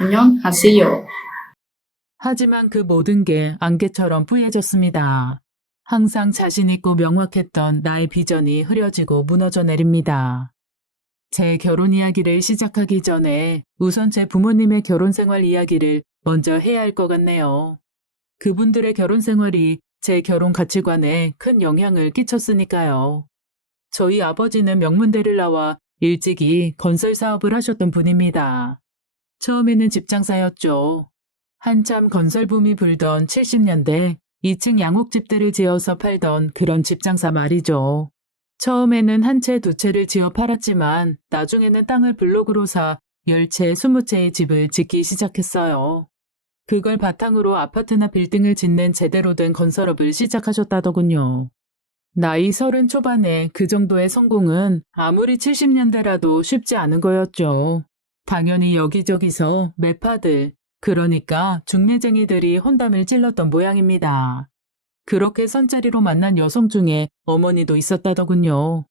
안녕하세요. 하지만 그 모든 게 안개처럼 뿌얘졌습니다. 항상 자신 있고 명확했던 나의 비전이 흐려지고 무너져 내립니다. 제 결혼 이야기를 시작하기 전에 우선 제 부모님의 결혼 생활 이야기를 먼저 해야 할 것 같네요. 그분들의 결혼 생활이 제 결혼 가치관에 큰 영향을 끼쳤으니까요. 저희 아버지는 명문대를 나와 일찍이 건설 사업을 하셨던 분입니다. 처음에는 집장사였죠. 한참 건설붐이 불던 70년대 2층 양옥집들을 지어서 팔던 그런 집장사 말이죠. 처음에는 한 채, 두 채를 지어 팔았지만 나중에는 땅을 블록으로 사 10채, 20채의 집을 짓기 시작했어요. 그걸 바탕으로 아파트나 빌딩을 짓는 제대로 된 건설업을 시작하셨다더군요. 나이 30 초반에 그 정도의 성공은 아무리 70년대라도 쉽지 않은 거였죠. 당연히 여기저기서 매파들, 그러니까 중매쟁이들이 혼담을 찔렀던 모양입니다. 그렇게 선자리로 만난 여성 중에 어머니도 있었다더군요.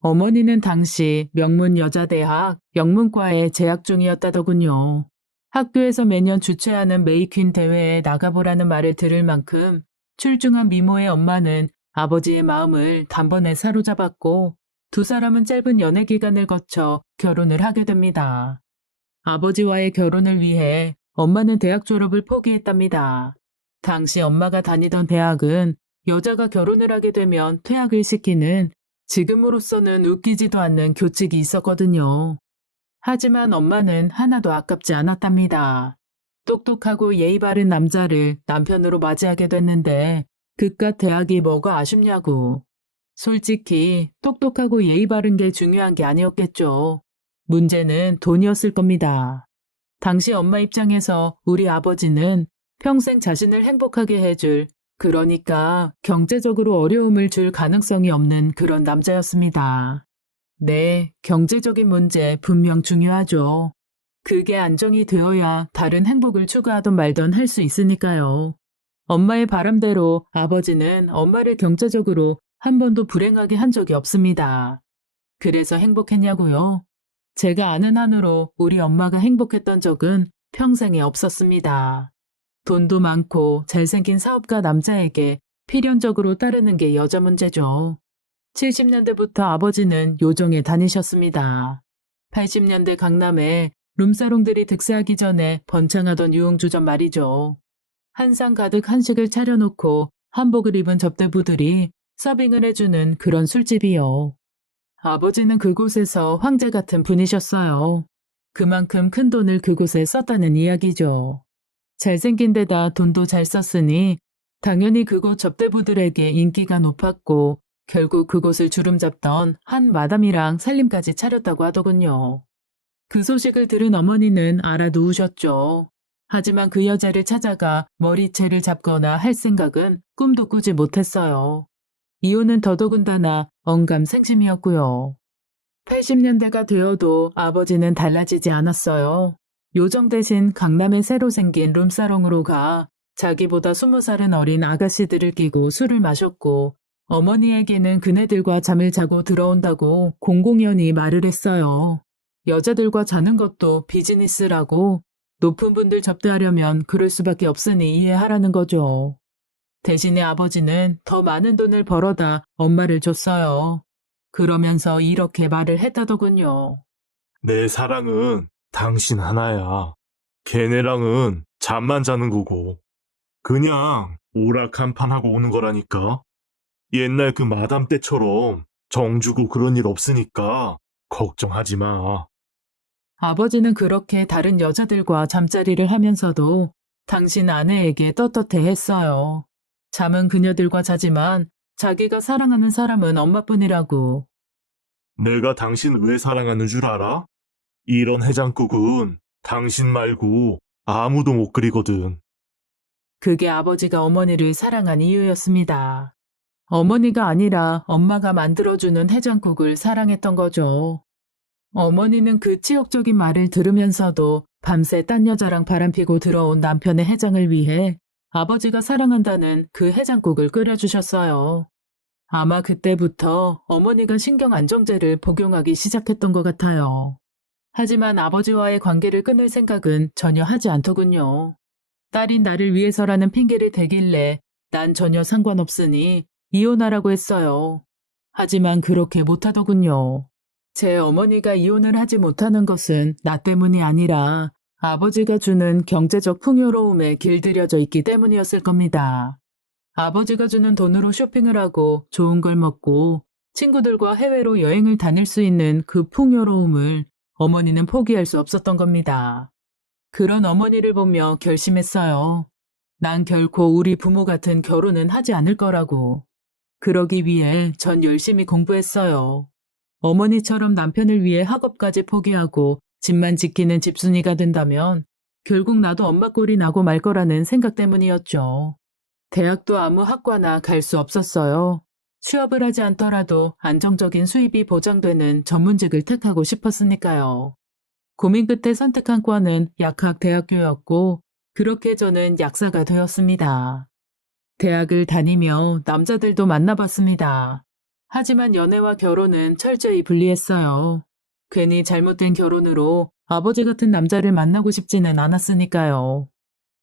어머니는 당시 명문여자대학 영문과에 재학 중이었다더군요. 학교에서 매년 주최하는 메이퀸 대회에 나가보라는 말을 들을 만큼 출중한 미모의 엄마는 아버지의 마음을 단번에 사로잡았고 두 사람은 짧은 연애 기간을 거쳐 결혼을 하게 됩니다. 아버지와의 결혼을 위해 엄마는 대학 졸업을 포기했답니다. 당시 엄마가 다니던 대학은 여자가 결혼을 하게 되면 퇴학을 시키는 지금으로서는 웃기지도 않는 교칙이 있었거든요. 하지만 엄마는 하나도 아깝지 않았답니다. 똑똑하고 예의 바른 남자를 남편으로 맞이하게 됐는데 그깟 대학이 뭐가 아쉽냐고. 솔직히 똑똑하고 예의 바른 게 중요한 게 아니었겠죠. 문제는 돈이었을 겁니다. 당시 엄마 입장에서 우리 아버지는 평생 자신을 행복하게 해줄, 그러니까 경제적으로 어려움을 줄 가능성이 없는 그런 남자였습니다. 네, 경제적인 문제 분명 중요하죠. 그게 안정이 되어야 다른 행복을 추구하던 말던 할 수 있으니까요. 엄마의 바람대로 아버지는 엄마를 경제적으로 한 번도 불행하게 한 적이 없습니다. 그래서 행복했냐고요? 제가 아는 한으로 우리 엄마가 행복했던 적은 평생에 없었습니다. 돈도 많고 잘생긴 사업가 남자에게 필연적으로 따르는 게 여자 문제죠. 70년대부터 아버지는 요정에 다니셨습니다. 80년대 강남에 룸사롱들이 득세하기 전에 번창하던 유흥주점 말이죠. 한상 가득 한식을 차려놓고 한복을 입은 접대부들이 서빙을 해주는 그런 술집이요. 아버지는 그곳에서 황제 같은 분이셨어요. 그만큼 큰 돈을 그곳에 썼다는 이야기죠. 잘생긴 데다 돈도 잘 썼으니 당연히 그곳 접대부들에게 인기가 높았고 결국 그곳을 주름잡던 한 마담이랑 살림까지 차렸다고 하더군요. 그 소식을 들은 어머니는 알아누우셨죠. 하지만 그 여자를 찾아가 머리채를 잡거나 할 생각은 꿈도 꾸지 못했어요. 이혼은 더더군다나 언감생심이었고요. 80년대가 되어도 아버지는 달라지지 않았어요. 요정 대신 강남에 새로 생긴 룸사롱으로 가 자기보다 20살은 어린 아가씨들을 끼고 술을 마셨고 어머니에게는 그네들과 잠을 자고 들어온다고 공공연히 말을 했어요. 여자들과 자는 것도 비즈니스라고 높은 분들 접대하려면 그럴 수밖에 없으니 이해하라는 거죠. 대신에 아버지는 더 많은 돈을 벌어다 엄마를 줬어요. 그러면서 이렇게 말을 했다더군요. 내 사랑은 당신 하나야. 걔네랑은 잠만 자는 거고. 그냥 오락한판 하고 오는 거라니까. 옛날 그 마담 때처럼 정주고 그런 일 없으니까 걱정하지 마. 아버지는 그렇게 다른 여자들과 잠자리를 하면서도 당신 아내에게 떳떳해 했어요. 잠은 그녀들과 자지만 자기가 사랑하는 사람은 엄마뿐이라고. 내가 당신 왜 사랑하는 줄 알아? 이런 해장국은 당신 말고 아무도 못 그리거든. 그게 아버지가 어머니를 사랑한 이유였습니다. 어머니가 아니라 엄마가 만들어주는 해장국을 사랑했던 거죠. 어머니는 그 치욕적인 말을 들으면서도 밤새 딴 여자랑 바람피고 들어온 남편의 해장을 위해 아버지가 사랑한다는 그 해장국을 끓여주셨어요. 아마 그때부터 어머니가 신경안정제를 복용하기 시작했던 것 같아요. 하지만 아버지와의 관계를 끊을 생각은 전혀 하지 않더군요. 딸인 나를 위해서라는 핑계를 대길래 난 전혀 상관없으니 이혼하라고 했어요. 하지만 그렇게 못하더군요. 제 어머니가 이혼을 하지 못하는 것은 나 때문이 아니라 아버지가 주는 경제적 풍요로움에 길들여져 있기 때문이었을 겁니다. 아버지가 주는 돈으로 쇼핑을 하고 좋은 걸 먹고 친구들과 해외로 여행을 다닐 수 있는 그 풍요로움을 어머니는 포기할 수 없었던 겁니다. 그런 어머니를 보며 결심했어요. 난 결코 우리 부모 같은 결혼은 하지 않을 거라고. 그러기 위해 전 열심히 공부했어요. 어머니처럼 남편을 위해 학업까지 포기하고 집만 지키는 집순이가 된다면 결국 나도 엄마 꼴이 나고 말 거라는 생각 때문이었죠. 대학도 아무 학과나 갈 수 없었어요. 취업을 하지 않더라도 안정적인 수입이 보장되는 전문직을 택하고 싶었으니까요. 고민 끝에 선택한 과는 약학대학교였고 그렇게 저는 약사가 되었습니다. 대학을 다니며 남자들도 만나봤습니다. 하지만 연애와 결혼은 철저히 분리했어요. 괜히 잘못된 결혼으로 아버지 같은 남자를 만나고 싶지는 않았으니까요.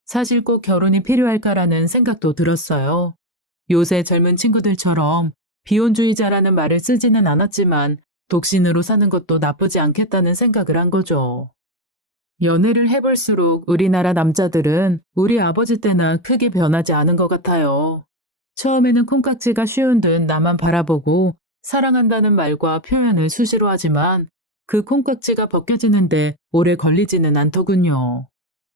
사실 꼭 결혼이 필요할까라는 생각도 들었어요. 요새 젊은 친구들처럼 비혼주의자라는 말을 쓰지는 않았지만 독신으로 사는 것도 나쁘지 않겠다는 생각을 한 거죠. 연애를 해볼수록 우리나라 남자들은 우리 아버지 때나 크게 변하지 않은 것 같아요. 처음에는 콩깍지가 쉬운 듯 나만 바라보고 사랑한다는 말과 표현을 수시로 하지만 그 콩깍지가 벗겨지는데 오래 걸리지는 않더군요.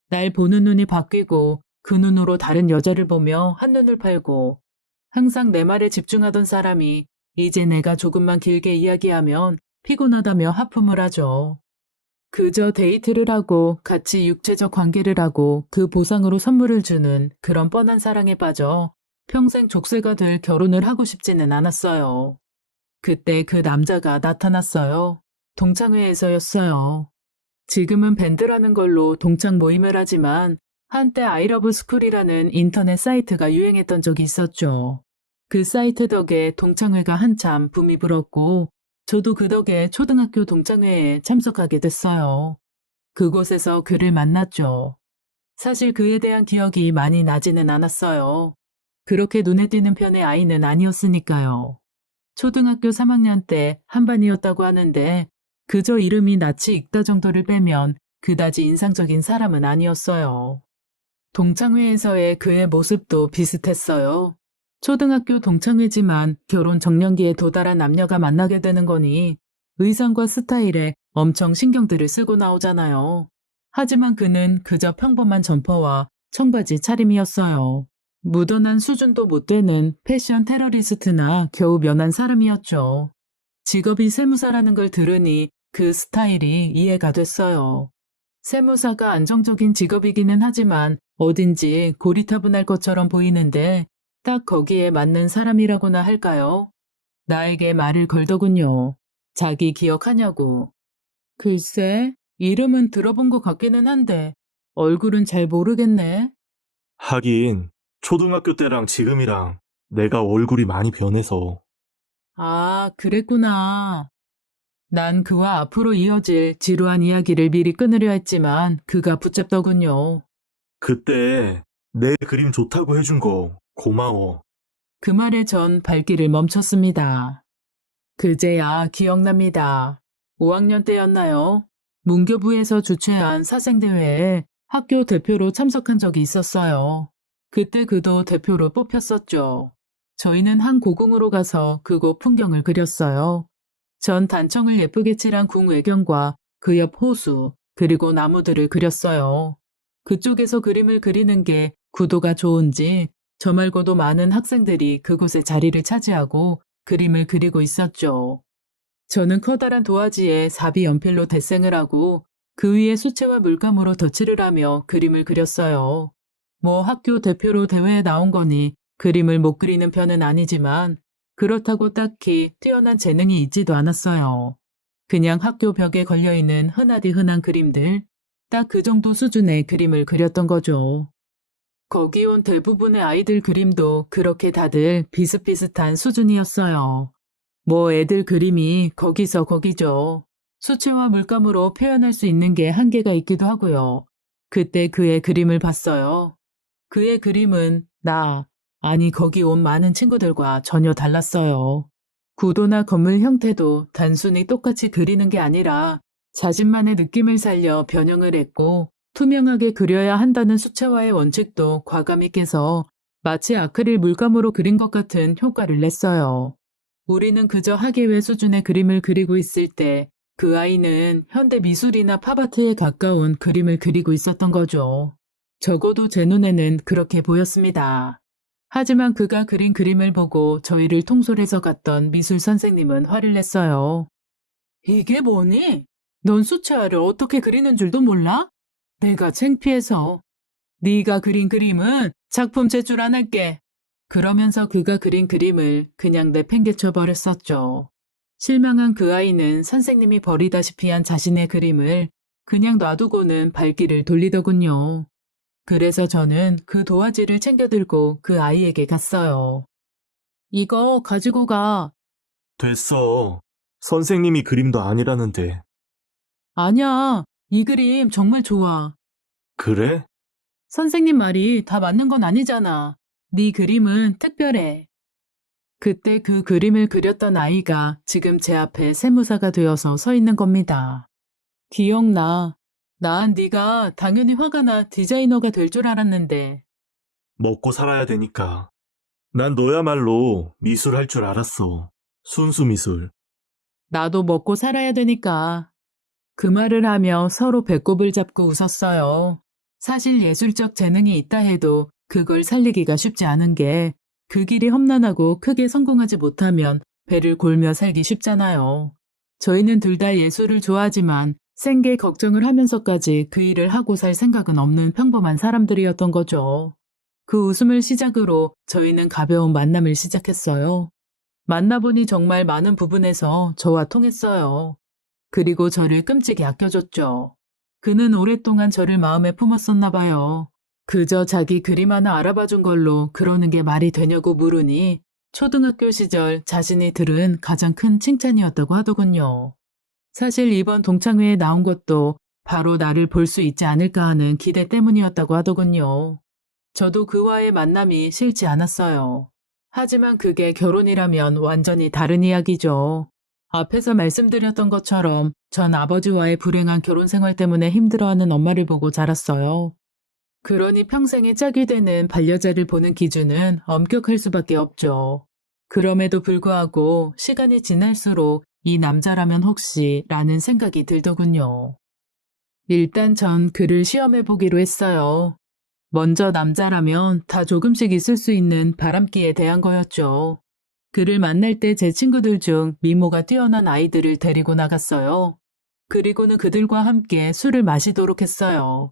날 보는 눈이 바뀌고 그 눈으로 다른 여자를 보며 한눈을 팔고 항상 내 말에 집중하던 사람이 이제 내가 조금만 길게 이야기하면 피곤하다며 하품을 하죠. 그저 데이트를 하고 같이 육체적 관계를 하고 그 보상으로 선물을 주는 그런 뻔한 사랑에 빠져 평생 족쇄가 될 결혼을 하고 싶지는 않았어요. 그때 그 남자가 나타났어요. 동창회에서였어요. 지금은 밴드라는 걸로 동창 모임을 하지만 한때 아이러브 스쿨이라는 인터넷 사이트가 유행했던 적이 있었죠. 그 사이트 덕에 동창회가 한참 붐이 불었고 저도 그 덕에 초등학교 동창회에 참석하게 됐어요. 그곳에서 그를 만났죠. 사실 그에 대한 기억이 많이 나지는 않았어요. 그렇게 눈에 띄는 편의 아이는 아니었으니까요. 초등학교 3학년 때 한반이었다고 하는데 그저 이름이 낯이 익다 정도를 빼면 그다지 인상적인 사람은 아니었어요. 동창회에서의 그의 모습도 비슷했어요. 초등학교 동창회지만 결혼 정년기에 도달한 남녀가 만나게 되는 거니 의상과 스타일에 엄청 신경들을 쓰고 나오잖아요. 하지만 그는 그저 평범한 점퍼와 청바지 차림이었어요. 묻어난 수준도 못 되는 패션 테러리스트나 겨우 면한 사람이었죠. 직업이 세무사라는 걸 들으니 그 스타일이 이해가 됐어요. 세무사가 안정적인 직업이기는 하지만 어딘지 고리타분할 것처럼 보이는데 딱 거기에 맞는 사람이라고나 할까요? 나에게 말을 걸더군요. 자기 기억하냐고. 글쎄, 이름은 들어본 것 같기는 한데 얼굴은 잘 모르겠네. 하긴, 초등학교 때랑 지금이랑 내가 얼굴이 많이 변해서. 아, 그랬구나. 난 그와 앞으로 이어질 지루한 이야기를 미리 끊으려 했지만 그가 붙잡더군요. 그때 내 그림 좋다고 해준 거 고마워. 그 말에 전 발길을 멈췄습니다. 그제야 기억납니다. 5학년 때였나요? 문교부에서 주최한 사생대회에 학교 대표로 참석한 적이 있었어요. 그때 그도 대표로 뽑혔었죠. 저희는 한 고궁으로 가서 그곳 풍경을 그렸어요. 전 단청을 예쁘게 칠한 궁 외경과 그 옆 호수, 그리고 나무들을 그렸어요. 그쪽에서 그림을 그리는 게 구도가 좋은지 저 말고도 많은 학생들이 그곳에 자리를 차지하고 그림을 그리고 있었죠. 저는 커다란 도화지에 사비 연필로 대생을 하고 그 위에 수채화 물감으로 덧칠을 하며 그림을 그렸어요. 뭐 학교 대표로 대회에 나온 거니 그림을 못 그리는 편은 아니지만 그렇다고 딱히 뛰어난 재능이 있지도 않았어요. 그냥 학교 벽에 걸려있는 흔하디 흔한 그림들, 딱 그 정도 수준의 그림을 그렸던 거죠. 거기 온 대부분의 아이들 그림도 그렇게 다들 비슷비슷한 수준이었어요. 뭐 애들 그림이 거기서 거기죠. 수채화 물감으로 표현할 수 있는 게 한계가 있기도 하고요. 그때 그의 그림을 봤어요. 그의 그림은 아니 거기 온 많은 친구들과 전혀 달랐어요. 구도나 건물 형태도 단순히 똑같이 그리는 게 아니라 자신만의 느낌을 살려 변형을 했고 투명하게 그려야 한다는 수채화의 원칙도 과감히 깨서 마치 아크릴 물감으로 그린 것 같은 효과를 냈어요. 우리는 그저 학예회 수준의 그림을 그리고 있을 때 그 아이는 현대 미술이나 팝아트에 가까운 그림을 그리고 있었던 거죠. 적어도 제 눈에는 그렇게 보였습니다. 하지만 그가 그린 그림을 보고 저희를 통솔해서 갔던 미술 선생님은 화를 냈어요. 이게 뭐니? 넌 수채화를 어떻게 그리는 줄도 몰라? 내가 창피해서. 네가 그린 그림은 작품 제출 안 할게. 그러면서 그가 그린 그림을 그냥 내팽개쳐 버렸었죠. 실망한 그 아이는 선생님이 버리다시피 한 자신의 그림을 그냥 놔두고는 발길을 돌리더군요. 그래서 저는 그 도화지를 챙겨 들고 그 아이에게 갔어요. 이거 가지고 가. 됐어. 선생님이 그림도 아니라는데. 아니야. 이 그림 정말 좋아. 그래? 선생님 말이 다 맞는 건 아니잖아. 네 그림은 특별해. 그때 그 그림을 그렸던 아이가 지금 제 앞에 세무사가 되어서 서 있는 겁니다. 기억나. 난 네가 당연히 화가나 디자이너가 될 줄 알았는데. 먹고 살아야 되니까. 난 너야말로 미술 할 줄 알았어. 순수 미술. 나도 먹고 살아야 되니까. 그 말을 하며 서로 배꼽을 잡고 웃었어요. 사실 예술적 재능이 있다 해도 그걸 살리기가 쉽지 않은 게 그 길이 험난하고 크게 성공하지 못하면 배를 골며 살기 쉽잖아요. 저희는 둘 다 예술을 좋아하지만 생계 걱정을 하면서까지 그 일을 하고 살 생각은 없는 평범한 사람들이었던 거죠. 그 웃음을 시작으로 저희는 가벼운 만남을 시작했어요. 만나보니 정말 많은 부분에서 저와 통했어요. 그리고 저를 끔찍이 아껴줬죠. 그는 오랫동안 저를 마음에 품었었나 봐요. 그저 자기 그림 하나 알아봐준 걸로 그러는 게 말이 되냐고 물으니 초등학교 시절 자신이 들은 가장 큰 칭찬이었다고 하더군요. 사실 이번 동창회에 나온 것도 바로 나를 볼 수 있지 않을까 하는 기대 때문이었다고 하더군요. 저도 그와의 만남이 싫지 않았어요. 하지만 그게 결혼이라면 완전히 다른 이야기죠. 앞에서 말씀드렸던 것처럼 전 아버지와의 불행한 결혼 생활 때문에 힘들어하는 엄마를 보고 자랐어요. 그러니 평생의 짝이 되는 반려자를 보는 기준은 엄격할 수밖에 없죠. 그럼에도 불구하고 시간이 지날수록 이 남자라면 혹시 라는 생각이 들더군요. 일단 전 그를 시험해 보기로 했어요. 먼저 남자라면 다 조금씩 있을 수 있는 바람기에 대한 거였죠. 그를 만날 때 제 친구들 중 미모가 뛰어난 아이들을 데리고 나갔어요. 그리고는 그들과 함께 술을 마시도록 했어요.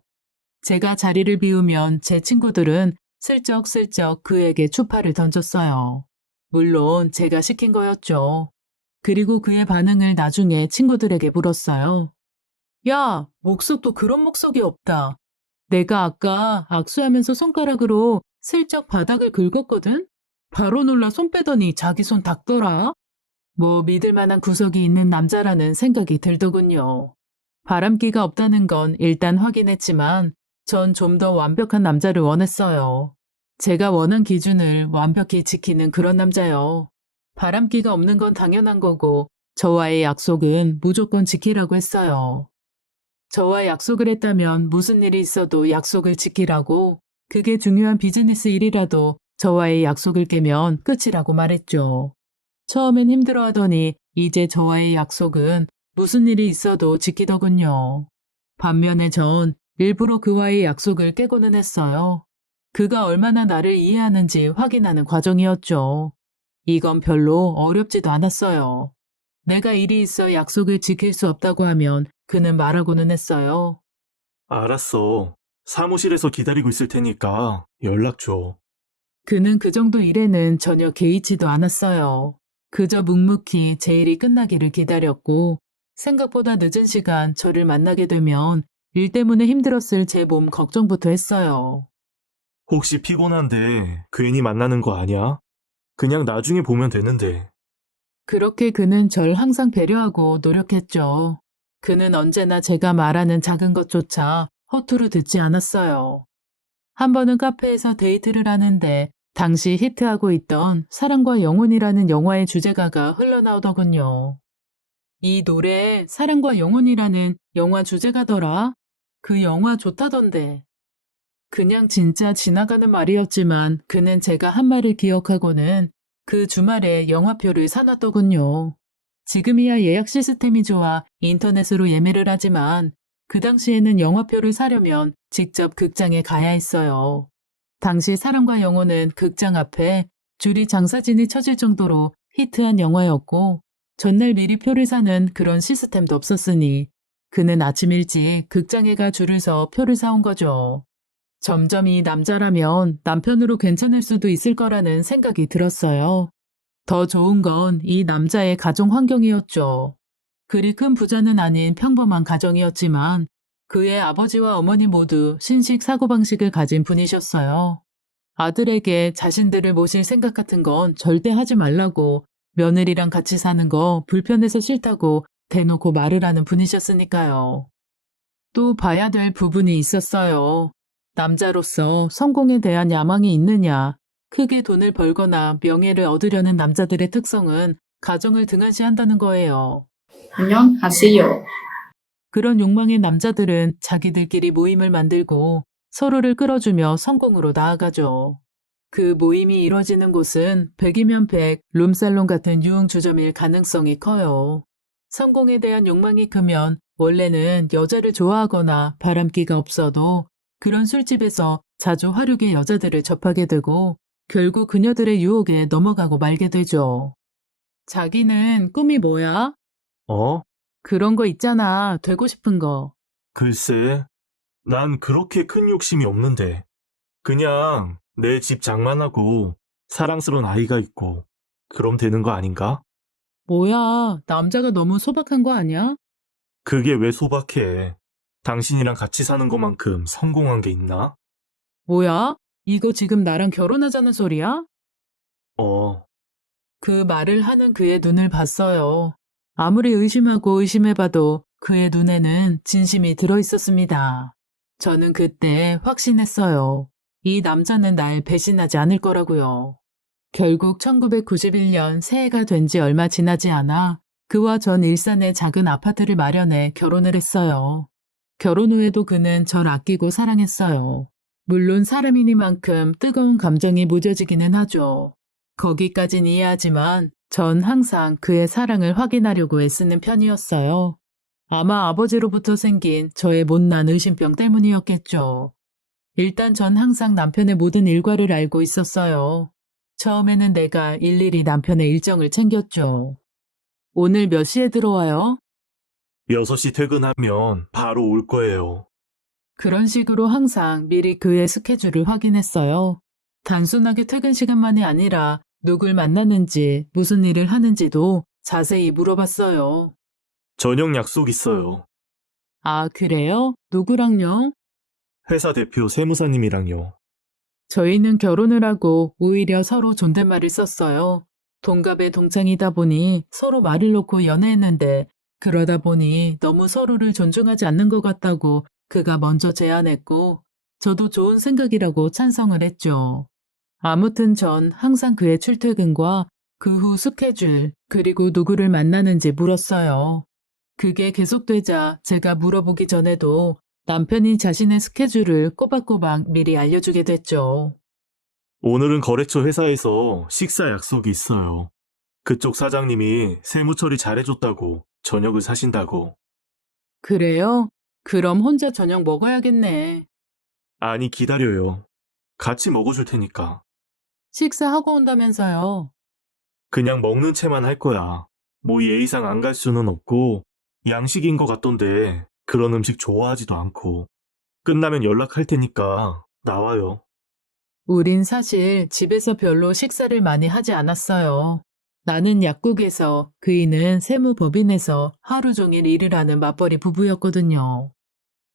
제가 자리를 비우면 제 친구들은 슬쩍슬쩍 그에게 추파를 던졌어요. 물론 제가 시킨 거였죠. 그리고 그의 반응을 나중에 친구들에게 물었어요. 야, 목석도 그런 목석이 없다. 내가 아까 악수하면서 손가락으로 슬쩍 바닥을 긁었거든? 바로 놀라 손 빼더니 자기 손 닦더라. 뭐 믿을 만한 구석이 있는 남자라는 생각이 들더군요. 바람기가 없다는 건 일단 확인했지만 전 좀 더 완벽한 남자를 원했어요. 제가 원한 기준을 완벽히 지키는 그런 남자요. 바람기가 없는 건 당연한 거고 저와의 약속은 무조건 지키라고 했어요. 저와 약속을 했다면 무슨 일이 있어도 약속을 지키라고, 그게 중요한 비즈니스 일이라도 저와의 약속을 깨면 끝이라고 말했죠. 처음엔 힘들어하더니 이제 저와의 약속은 무슨 일이 있어도 지키더군요. 반면에 전 일부러 그와의 약속을 깨고는 했어요. 그가 얼마나 나를 이해하는지 확인하는 과정이었죠. 이건 별로 어렵지도 않았어요. 내가 일이 있어 약속을 지킬 수 없다고 하면 그는 말하고는 했어요. 알았어. 사무실에서 기다리고 있을 테니까 연락 줘. 그는 그 정도 일에는 전혀 개의치도 않았어요. 그저 묵묵히 제 일이 끝나기를 기다렸고 생각보다 늦은 시간 저를 만나게 되면 일 때문에 힘들었을 제 몸 걱정부터 했어요. 혹시 피곤한데 괜히 만나는 거 아니야? 그냥 나중에 보면 되는데. 그렇게 그는 절 항상 배려하고 노력했죠. 그는 언제나 제가 말하는 작은 것조차 허투루 듣지 않았어요. 한 번은 카페에서 데이트를 하는데 당시 히트하고 있던 사랑과 영혼이라는 영화의 주제가가 흘러나오더군요. 이 노래에 사랑과 영혼이라는 영화 주제가더라. 그 영화 좋다던데. 그냥 진짜 지나가는 말이었지만 그는 제가 한 말을 기억하고는 그 주말에 영화표를 사놨더군요. 지금이야 예약 시스템이 좋아 인터넷으로 예매를 하지만 그 당시에는 영화표를 사려면 직접 극장에 가야 했어요. 당시 사랑과 영혼은 극장 앞에 줄이 장사진이 쳐질 정도로 히트한 영화였고 전날 미리 표를 사는 그런 시스템도 없었으니 그는 아침 일찍 극장에 가 줄을 서 표를 사온 거죠. 점점 이 남자라면 남편으로 괜찮을 수도 있을 거라는 생각이 들었어요. 더 좋은 건 이 남자의 가정 환경이었죠. 그리 큰 부자는 아닌 평범한 가정이었지만 그의 아버지와 어머니 모두 신식 사고방식을 가진 분이셨어요. 아들에게 자신들을 모실 생각 같은 건 절대 하지 말라고 며느리랑 같이 사는 거 불편해서 싫다고 대놓고 말을 하는 분이셨으니까요. 또 봐야 될 부분이 있었어요. 남자로서 성공에 대한 야망이 있느냐, 크게 돈을 벌거나 명예를 얻으려는 남자들의 특성은 가정을 등한시한다는 거예요. 안녕하세요. 그런 욕망의 남자들은 자기들끼리 모임을 만들고 서로를 끌어주며 성공으로 나아가죠. 그 모임이 이뤄지는 곳은 100이면 100, 룸살롱 같은 유흥주점일 가능성이 커요. 성공에 대한 욕망이 크면 원래는 여자를 좋아하거나 바람기가 없어도 그런 술집에서 자주 화류계 여자들을 접하게 되고 결국 그녀들의 유혹에 넘어가고 말게 되죠. 자기는 꿈이 뭐야? 어? 그런 거 있잖아. 되고 싶은 거. 글쎄, 난 그렇게 큰 욕심이 없는데. 그냥 내 집 장만하고 사랑스러운 아이가 있고 그럼 되는 거 아닌가? 뭐야, 남자가 너무 소박한 거 아니야? 그게 왜 소박해? 당신이랑 같이 사는 것만큼 성공한 게 있나? 뭐야? 이거 지금 나랑 결혼하자는 소리야? 어, 그 말을 하는 그의 눈을 봤어요. 아무리 의심하고 의심해봐도 그의 눈에는 진심이 들어 있었습니다. 저는 그때 확신했어요. 이 남자는 날 배신하지 않을 거라고요. 결국 1991년 새해가 된 지 얼마 지나지 않아 그와 전 일산에 작은 아파트를 마련해 결혼을 했어요. 결혼 후에도 그는 절 아끼고 사랑했어요. 물론 사람이니만큼 뜨거운 감정이 무뎌지기는 하죠. 거기까진 이해하지만 전 항상 그의 사랑을 확인하려고 애쓰는 편이었어요. 아마 아버지로부터 생긴 저의 못난 의심병 때문이었겠죠. 일단 전 항상 남편의 모든 일과를 알고 있었어요. 처음에는 내가 일일이 남편의 일정을 챙겼죠. 오늘 몇 시에 들어와요? 6시 퇴근하면 바로 올 거예요. 그런 식으로 항상 미리 그의 스케줄을 확인했어요. 단순하게 퇴근 시간만이 아니라 누굴 만나는지, 무슨 일을 하는지도 자세히 물어봤어요. 저녁 약속 있어요. 아, 그래요? 누구랑요? 회사 대표 세무사님이랑요. 저희는 결혼을 하고 오히려 서로 존댓말을 썼어요. 동갑의 동창이다 보니 서로 말을 놓고 연애했는데 그러다 보니 너무 서로를 존중하지 않는 것 같다고 그가 먼저 제안했고 저도 좋은 생각이라고 찬성을 했죠. 아무튼 전 항상 그의 출퇴근과 그 후 스케줄 그리고 누구를 만나는지 물었어요. 그게 계속되자 제가 물어보기 전에도 남편이 자신의 스케줄을 꼬박꼬박 미리 알려주게 됐죠. 오늘은 거래처 회사에서 식사 약속이 있어요. 그쪽 사장님이 세무 처리 잘해줬다고 저녁을 사신다고. 그래요? 그럼 혼자 저녁 먹어야겠네. 아니, 기다려요. 같이 먹어줄 테니까. 식사하고 온다면서요. 그냥 먹는 채만 할 거야. 뭐 예의상 안 갈 수는 없고 양식인 것 같던데 그런 음식 좋아하지도 않고. 끝나면 연락할 테니까 나와요. 우린 사실 집에서 별로 식사를 많이 하지 않았어요. 나는 약국에서 그이는 세무법인에서 하루 종일 일을 하는 맞벌이 부부였거든요.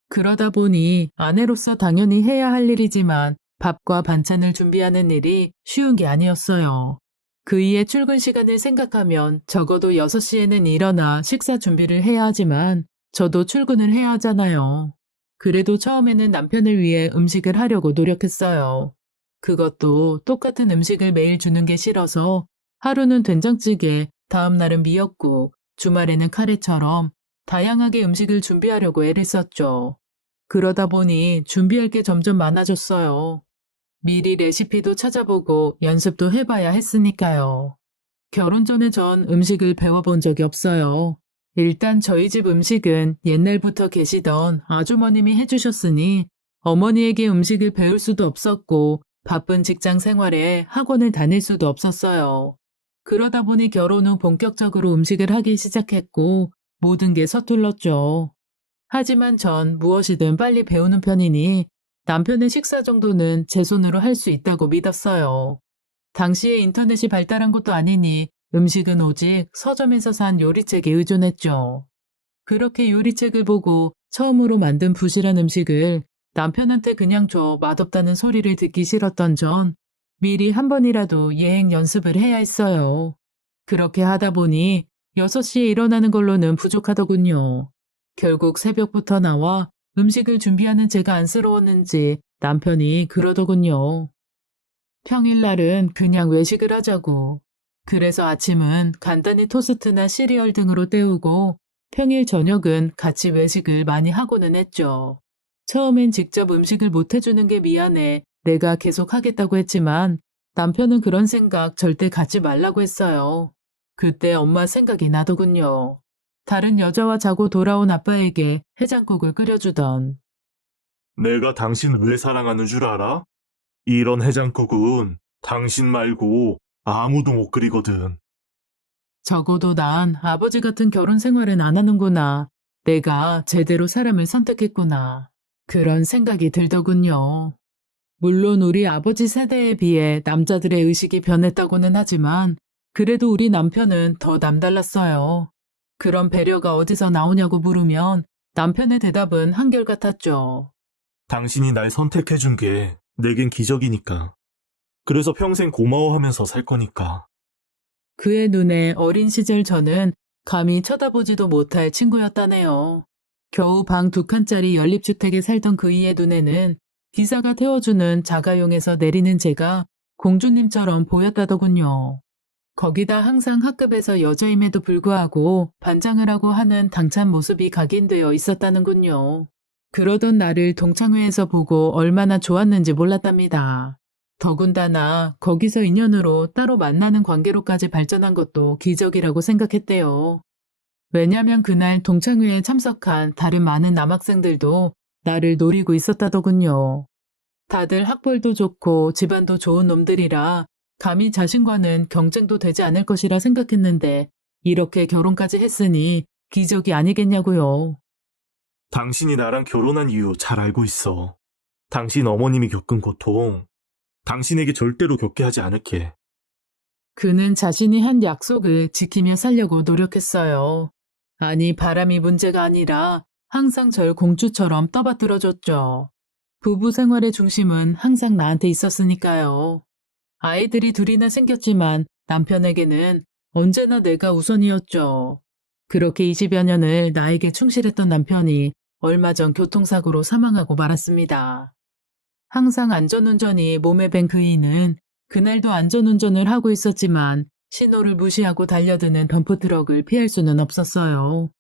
그러다 보니 아내로서 당연히 해야 할 일이지만 밥과 반찬을 준비하는 일이 쉬운 게 아니었어요. 그이의 출근 시간을 생각하면 적어도 6시에는 일어나 식사 준비를 해야 하지만 저도 출근을 해야 하잖아요. 그래도 처음에는 남편을 위해 음식을 하려고 노력했어요. 그것도 똑같은 음식을 매일 주는 게 싫어서 하루는 된장찌개, 다음 날은 미역국, 주말에는 카레처럼 다양하게 음식을 준비하려고 애를 썼죠. 그러다 보니 준비할 게 점점 많아졌어요. 미리 레시피도 찾아보고 연습도 해봐야 했으니까요. 결혼 전에 전 음식을 배워본 적이 없어요. 일단 저희 집 음식은 옛날부터 계시던 아주머님이 해주셨으니 어머니에게 음식을 배울 수도 없었고 바쁜 직장 생활에 학원을 다닐 수도 없었어요. 그러다 보니 결혼 후 본격적으로 음식을 하기 시작했고 모든 게 서툴렀죠. 하지만 전 무엇이든 빨리 배우는 편이니 남편의 식사 정도는 제 손으로 할 수 있다고 믿었어요. 당시에 인터넷이 발달한 것도 아니니 음식은 오직 서점에서 산 요리책에 의존했죠. 그렇게 요리책을 보고 처음으로 만든 부실한 음식을 남편한테 그냥 줘 맛없다는 소리를 듣기 싫었던 전 미리 한 번이라도 예행 연습을 해야 했어요. 그렇게 하다 보니 6시에 일어나는 걸로는 부족하더군요. 결국 새벽부터 나와 음식을 준비하는 제가 안쓰러웠는지 남편이 그러더군요. 평일날은 그냥 외식을 하자고. 그래서 아침은 간단히 토스트나 시리얼 등으로 때우고 평일 저녁은 같이 외식을 많이 하고는 했죠. 처음엔 직접 음식을 못 해주는 게 미안해 내가 계속 하겠다고 했지만 남편은 그런 생각 절대 갖지 말라고 했어요. 그때 엄마 생각이 나더군요. 다른 여자와 자고 돌아온 아빠에게 해장국을 끓여주던. 내가 당신 왜 사랑하는 줄 알아? 이런 해장국은 당신 말고 아무도 못 끓이거든. 적어도 난 아버지 같은 결혼 생활은 안 하는구나. 내가 제대로 사람을 선택했구나. 그런 생각이 들더군요. 물론 우리 아버지 세대에 비해 남자들의 의식이 변했다고는 하지만 그래도 우리 남편은 더 남달랐어요. 그런 배려가 어디서 나오냐고 물으면 남편의 대답은 한결같았죠. 당신이 날 선택해준 게 내겐 기적이니까. 그래서 평생 고마워하면서 살 거니까. 그의 눈에 어린 시절 저는 감히 쳐다보지도 못할 친구였다네요. 겨우 방 2칸짜리 연립주택에 살던 그이의 눈에는 기사가 태워주는 자가용에서 내리는 제가 공주님처럼 보였다더군요. 거기다 항상 학급에서 여자임에도 불구하고 반장을 하고 하는 당찬 모습이 각인되어 있었다는군요. 그러던 나를 동창회에서 보고 얼마나 좋았는지 몰랐답니다. 더군다나 거기서 인연으로 따로 만나는 관계로까지 발전한 것도 기적이라고 생각했대요. 왜냐면 그날 동창회에 참석한 다른 많은 남학생들도 나를 노리고 있었다더군요. 다들 학벌도 좋고 집안도 좋은 놈들이라 감히 자신과는 경쟁도 되지 않을 것이라 생각했는데 이렇게 결혼까지 했으니 기적이 아니겠냐고요. 당신이 나랑 결혼한 이유 잘 알고 있어. 당신 어머님이 겪은 고통, 당신에게 절대로 겪게 하지 않을게. 그는 자신이 한 약속을 지키며 살려고 노력했어요. 아니, 바람이 문제가 아니라 항상 절 공주처럼 떠받들어줬죠. 부부 생활의 중심은 항상 나한테 있었으니까요. 아이들이 둘이나 생겼지만 남편에게는 언제나 내가 우선이었죠. 그렇게 20여 년을 나에게 충실했던 남편이 얼마 전 교통사고로 사망하고 말았습니다. 항상 안전운전이 몸에 밴 그이는 그날도 안전운전을 하고 있었지만 신호를 무시하고 달려드는 덤프트럭을 피할 수는 없었어요.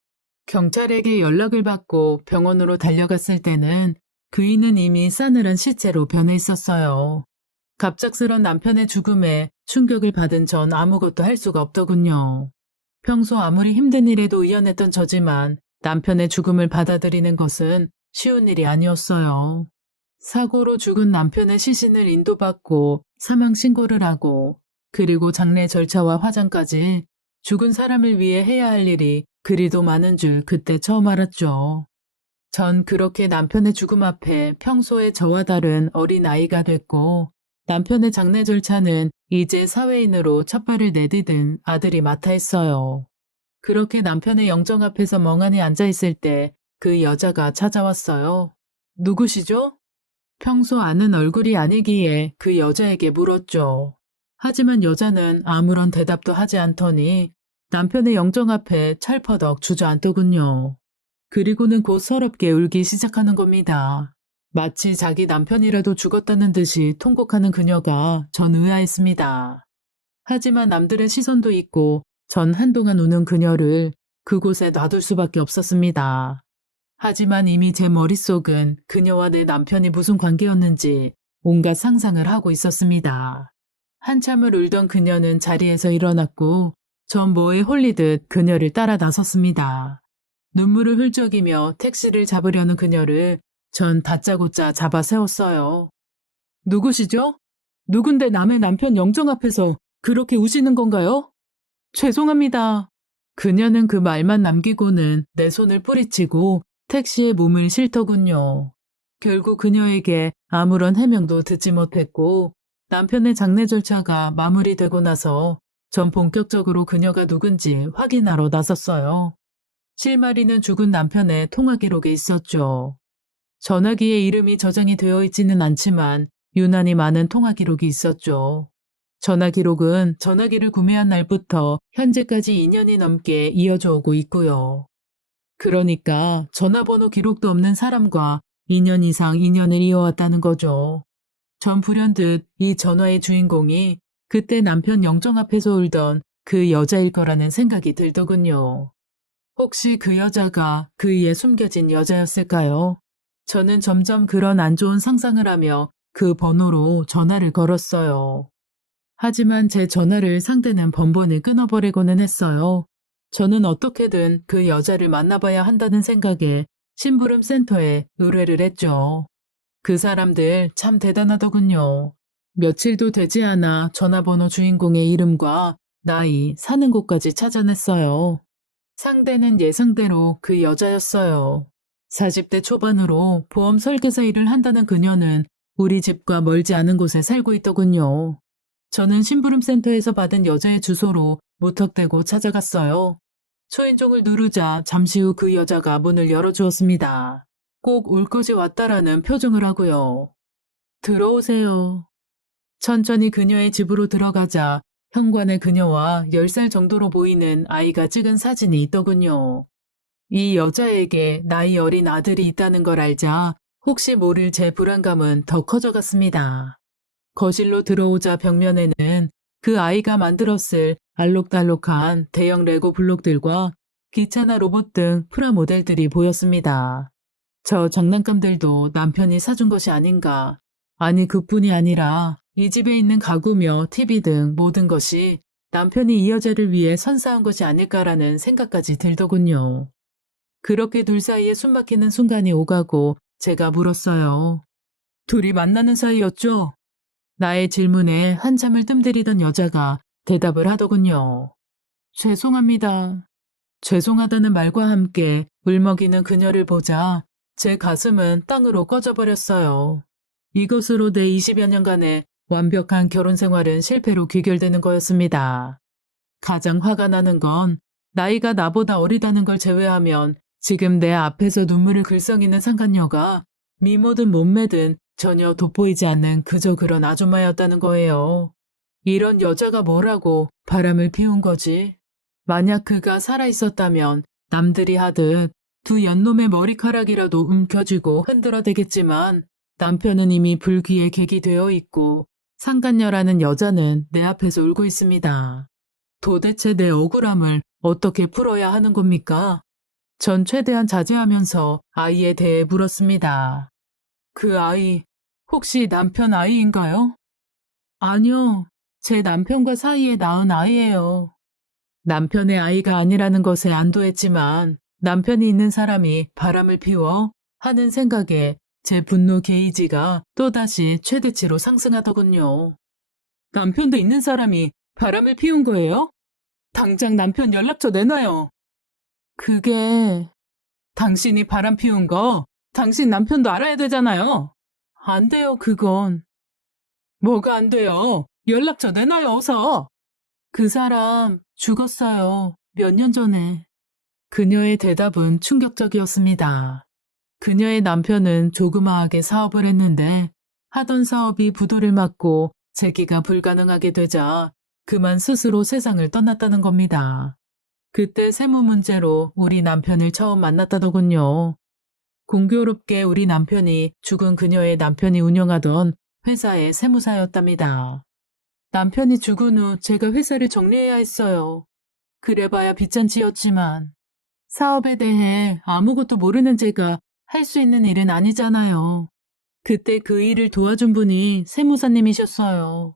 경찰에게 연락을 받고 병원으로 달려갔을 때는 그이는 이미 싸늘한 시체로 변해 있었어요. 갑작스런 남편의 죽음에 충격을 받은 전 아무것도 할 수가 없더군요. 평소 아무리 힘든 일에도 의연했던 저지만 남편의 죽음을 받아들이는 것은 쉬운 일이 아니었어요. 사고로 죽은 남편의 시신을 인도받고 사망 신고를 하고 그리고 장례 절차와 화장까지 죽은 사람을 위해 해야 할 일이 그리도 많은 줄 그때 처음 알았죠. 전 그렇게 남편의 죽음 앞에 평소에 저와 다른 어린 아이가 됐고 남편의 장례 절차는 이제 사회인으로 첫 발을 내디딘 아들이 맡아 했어요. 그렇게 남편의 영정 앞에서 멍하니 앉아있을 때 그 여자가 찾아왔어요. 누구시죠? 평소 아는 얼굴이 아니기에 그 여자에게 물었죠. 하지만 여자는 아무런 대답도 하지 않더니 남편의 영정 앞에 철퍼덕 주저앉더군요. 그리고는 곧 서럽게 울기 시작하는 겁니다. 마치 자기 남편이라도 죽었다는 듯이 통곡하는 그녀가 전 의아했습니다. 하지만 남들의 시선도 있고 전 한동안 우는 그녀를 그곳에 놔둘 수밖에 없었습니다. 하지만 이미 제 머릿속은 그녀와 내 남편이 무슨 관계였는지 온갖 상상을 하고 있었습니다. 한참을 울던 그녀는 자리에서 일어났고 전 뭐에 홀리듯 그녀를 따라 나섰습니다. 눈물을 훌쩍이며 택시를 잡으려는 그녀를 전 다짜고짜 잡아 세웠어요. 누구시죠? 누군데 남의 남편 영정 앞에서 그렇게 우시는 건가요? 죄송합니다. 그녀는 그 말만 남기고는 내 손을 뿌리치고 택시에 몸을 실더군요. 결국 그녀에게 아무런 해명도 듣지 못했고 남편의 장례 절차가 마무리되고 나서 전 본격적으로 그녀가 누군지 확인하러 나섰어요. 실마리는 죽은 남편의 통화 기록에 있었죠. 전화기에 이름이 저장이 되어 있지는 않지만 유난히 많은 통화 기록이 있었죠. 전화 기록은 전화기를 구매한 날부터 현재까지 2년이 넘게 이어져 오고 있고요. 그러니까 전화번호 기록도 없는 사람과 2년 이상 인연을 이어왔다는 거죠. 전 불현듯 이 전화의 주인공이 그때 남편 영정 앞에서 울던 그 여자일 거라는 생각이 들더군요. 혹시 그 여자가 그이에 숨겨진 여자였을까요? 저는 점점 그런 안 좋은 상상을 하며 그 번호로 전화를 걸었어요. 하지만 제 전화를 상대는 번번이 끊어버리고는 했어요. 저는 어떻게든 그 여자를 만나봐야 한다는 생각에 심부름 센터에 의뢰를 했죠. 그 사람들 참 대단하더군요. 며칠도 되지 않아 전화번호 주인공의 이름과 나이, 사는 곳까지 찾아냈어요. 상대는 예상대로 그 여자였어요. 40대 초반으로 보험 설계사 일을 한다는 그녀는 우리 집과 멀지 않은 곳에 살고 있더군요. 저는 심부름센터에서 받은 여자의 주소로 무턱대고 찾아갔어요. 초인종을 누르자 잠시 후 그 여자가 문을 열어주었습니다. 꼭 올 것이 왔다라는 표정을 하고요. 들어오세요. 천천히 그녀의 집으로 들어가자 현관에 그녀와 10살 정도로 보이는 아이가 찍은 사진이 있더군요. 이 여자에게 나이 어린 아들이 있다는 걸 알자 혹시 모를 제 불안감은 더 커져갔습니다. 거실로 들어오자 벽면에는 그 아이가 만들었을 알록달록한 대형 레고 블록들과 기차나 로봇 등 프라모델들이 보였습니다. 저 장난감들도 남편이 사준 것이 아닌가. 아니 그뿐이 아니라 이 집에 있는 가구며 TV 등 모든 것이 남편이 이 여자를 위해 선사한 것이 아닐까라는 생각까지 들더군요. 그렇게 둘 사이에 숨막히는 순간이 오가고 제가 물었어요. 둘이 만나는 사이였죠? 나의 질문에 한참을 뜸들이던 여자가 대답을 하더군요. 죄송합니다. 죄송하다는 말과 함께 울먹이는 그녀를 보자 제 가슴은 땅으로 꺼져버렸어요. 이것으로 내 20여 년간의 완벽한 결혼 생활은 실패로 귀결되는 거였습니다. 가장 화가 나는 건 나이가 나보다 어리다는 걸 제외하면 지금 내 앞에서 눈물을 글썽이는 상간녀가 미모든 몸매든 전혀 돋보이지 않는 그저 그런 아줌마였다는 거예요. 이런 여자가 뭐라고 바람을 피운 거지? 만약 그가 살아있었다면 남들이 하듯 두 연놈의 머리카락이라도 움켜쥐고 흔들어대겠지만 남편은 이미 불귀에 객이 되어 있고 상간녀라는 여자는 내 앞에서 울고 있습니다. 도대체 내 억울함을 어떻게 풀어야 하는 겁니까? 전 최대한 자제하면서 아이에 대해 물었습니다. 그 아이, 혹시 남편 아이인가요? 아니요, 제 남편과 사이에 낳은 아이예요. 남편의 아이가 아니라는 것에 안도했지만 남편이 있는 사람이 바람을 피워 하는 생각에 제 분노 게이지가 또다시 최대치로 상승하더군요. 남편도 있는 사람이 바람을 피운 거예요? 당장 남편 연락처 내놔요. 그게 당신이 바람 피운 거 당신 남편도 알아야 되잖아요. 안 돼요, 그건. 뭐가 안 돼요? 연락처 내놔요, 어서. 그 사람 죽었어요. 몇 년 전에. 그녀의 대답은 충격적이었습니다. 그녀의 남편은 조그마하게 사업을 했는데 하던 사업이 부도를 맞고 재기가 불가능하게 되자 그만 스스로 세상을 떠났다는 겁니다. 그때 세무 문제로 우리 남편을 처음 만났다더군요. 공교롭게 우리 남편이 죽은 그녀의 남편이 운영하던 회사의 세무사였답니다. 남편이 죽은 후 제가 회사를 정리해야 했어요. 그래봐야 빚잔치였지만 사업에 대해 아무것도 모르는 제가 할 수 있는 일은 아니잖아요. 그때 그 일을 도와준 분이 세무사님이셨어요.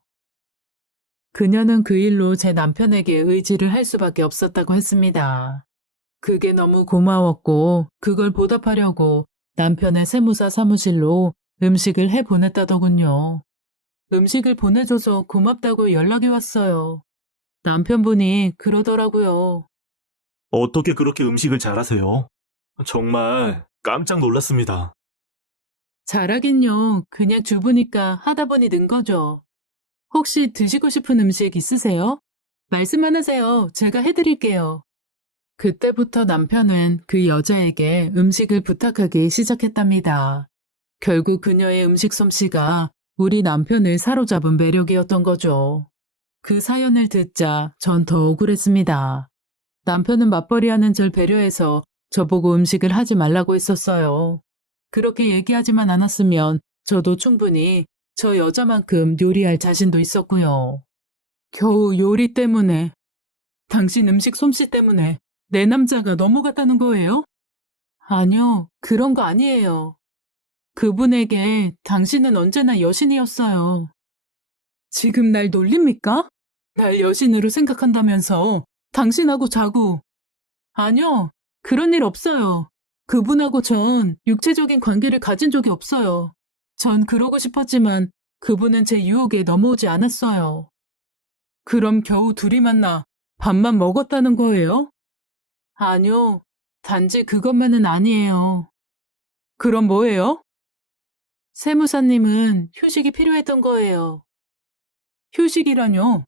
그녀는 그 일로 제 남편에게 의지를 할 수밖에 없었다고 했습니다. 그게 너무 고마웠고 그걸 보답하려고 남편의 세무사 사무실로 음식을 해 보냈다더군요. 음식을 보내줘서 고맙다고 연락이 왔어요. 남편분이 그러더라고요. 어떻게 그렇게 음식을 잘하세요? 정말 깜짝 놀랐습니다. 잘하긴요. 그냥 주부니까 하다 보니 는 거죠. 혹시 드시고 싶은 음식 있으세요? 말씀만 하세요. 제가 해드릴게요. 그때부터 남편은 그 여자에게 음식을 부탁하기 시작했답니다. 결국 그녀의 음식 솜씨가 우리 남편을 사로잡은 매력이었던 거죠. 그 사연을 듣자 전 더 억울했습니다. 남편은 맞벌이하는 절 배려해서 저보고 음식을 하지 말라고 했었어요. 그렇게 얘기하지만 않았으면 저도 충분히 저 여자만큼 요리할 자신도 있었고요. 겨우 요리 때문에, 당신 음식 솜씨 때문에 내 남자가 넘어갔다는 거예요? 아니요, 그런 거 아니에요. 그분에게 당신은 언제나 여신이었어요. 지금 날 놀립니까? 날 여신으로 생각한다면서 당신하고 자고. 아니요, 그런 일 없어요. 그분하고 전 육체적인 관계를 가진 적이 없어요. 전 그러고 싶었지만 그분은 제 유혹에 넘어오지 않았어요. 그럼 겨우 둘이 만나 밥만 먹었다는 거예요? 아니요, 단지 그것만은 아니에요. 그럼 뭐예요? 세무사님은 휴식이 필요했던 거예요. 휴식이라뇨?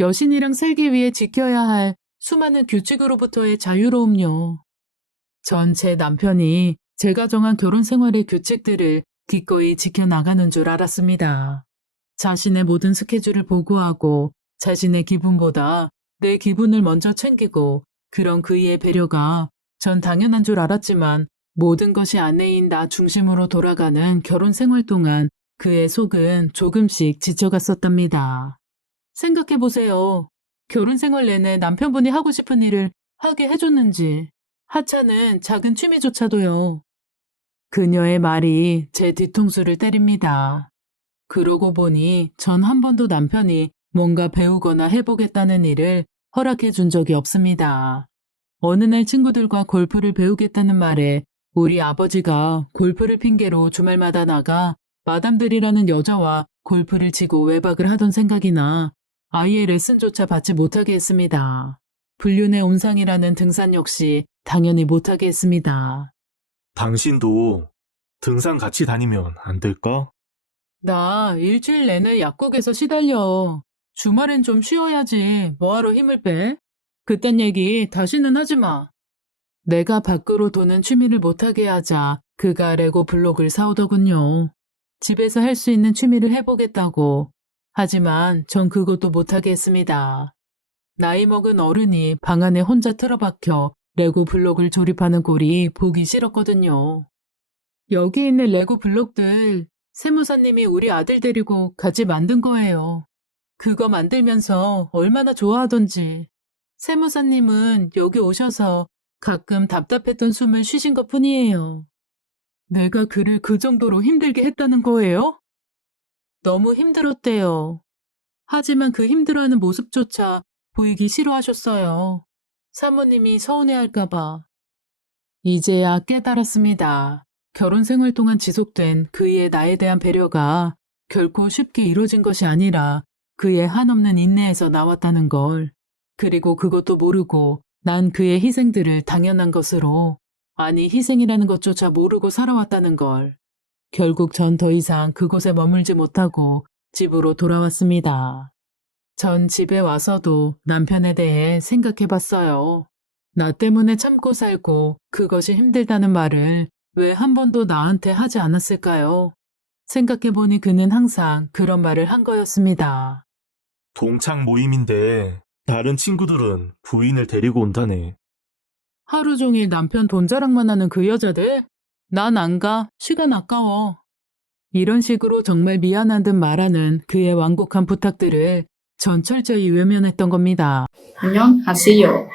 여신이랑 살기 위해 지켜야 할 수많은 규칙으로부터의 자유로움요. 전 제 남편이 제가 정한 결혼 생활의 규칙들을 기꺼이 지켜나가는 줄 알았습니다. 자신의 모든 스케줄을 보고하고 자신의 기분보다 내 기분을 먼저 챙기고 그런 그의 배려가 전 당연한 줄 알았지만 모든 것이 아내인 나 중심으로 돌아가는 결혼 생활 동안 그의 속은 조금씩 지쳐갔었답니다. 생각해보세요. 결혼 생활 내내 남편분이 하고 싶은 일을 하게 해줬는지, 하찮은 작은 취미조차도요. 그녀의 말이 제 뒤통수를 때립니다. 그러고 보니 전 한 번도 남편이 뭔가 배우거나 해보겠다는 일을 허락해 준 적이 없습니다. 어느 날 친구들과 골프를 배우겠다는 말에 우리 아버지가 골프를 핑계로 주말마다 나가 마담들이라는 여자와 골프를 치고 외박을 하던 생각이 나 아이의 레슨조차 받지 못하게 했습니다. 불륜의 온상이라는 등산 역시 당연히 못하게 했습니다. 당신도 등산 같이 다니면 안 될까? 나 일주일 내내 약국에서 시달려. 주말엔 좀 쉬어야지. 뭐하러 힘을 빼? 그딴 얘기 다시는 하지 마. 내가 밖으로 도는 취미를 못하게 하자 그가 레고 블록을 사오더군요. 집에서 할 수 있는 취미를 해보겠다고. 하지만 전 그것도 못하게 했습니다. 나이 먹은 어른이 방 안에 혼자 틀어박혀 레고 블록을 조립하는 꼴이 보기 싫었거든요. 여기 있는 레고 블록들 세무사님이 우리 아들 데리고 같이 만든 거예요. 그거 만들면서 얼마나 좋아하던지. 세무사님은 여기 오셔서 가끔 답답했던 숨을 쉬신 것 뿐이에요. 내가 그를 그 정도로 힘들게 했다는 거예요? 너무 힘들었대요. 하지만 그 힘들어하는 모습조차 보이기 싫어하셨어요. 사모님이 서운해할까봐. 이제야 깨달았습니다. 결혼 생활 동안 지속된 그의 나에 대한 배려가 결코 쉽게 이루어진 것이 아니라 그의 한없는 인내에서 나왔다는 걸. 그리고 그것도 모르고 난 그의 희생들을 당연한 것으로, 아니 희생이라는 것조차 모르고 살아왔다는 걸. 결국 전 더 이상 그곳에 머물지 못하고 집으로 돌아왔습니다. 전 집에 와서도 남편에 대해 생각해 봤어요. 나 때문에 참고 살고 그것이 힘들다는 말을 왜 한 번도 나한테 하지 않았을까요? 생각해보니 그는 항상 그런 말을 한 거였습니다. 동창 모임인데 다른 친구들은 부인을 데리고 온다네. 하루 종일 남편 돈 자랑만 하는 그 여자들? 난 안 가. 시간 아까워. 이런 식으로 정말 미안한 듯 말하는 그의 완곡한 부탁들을 전 철저히 외면했던 겁니다. 안녕하세요.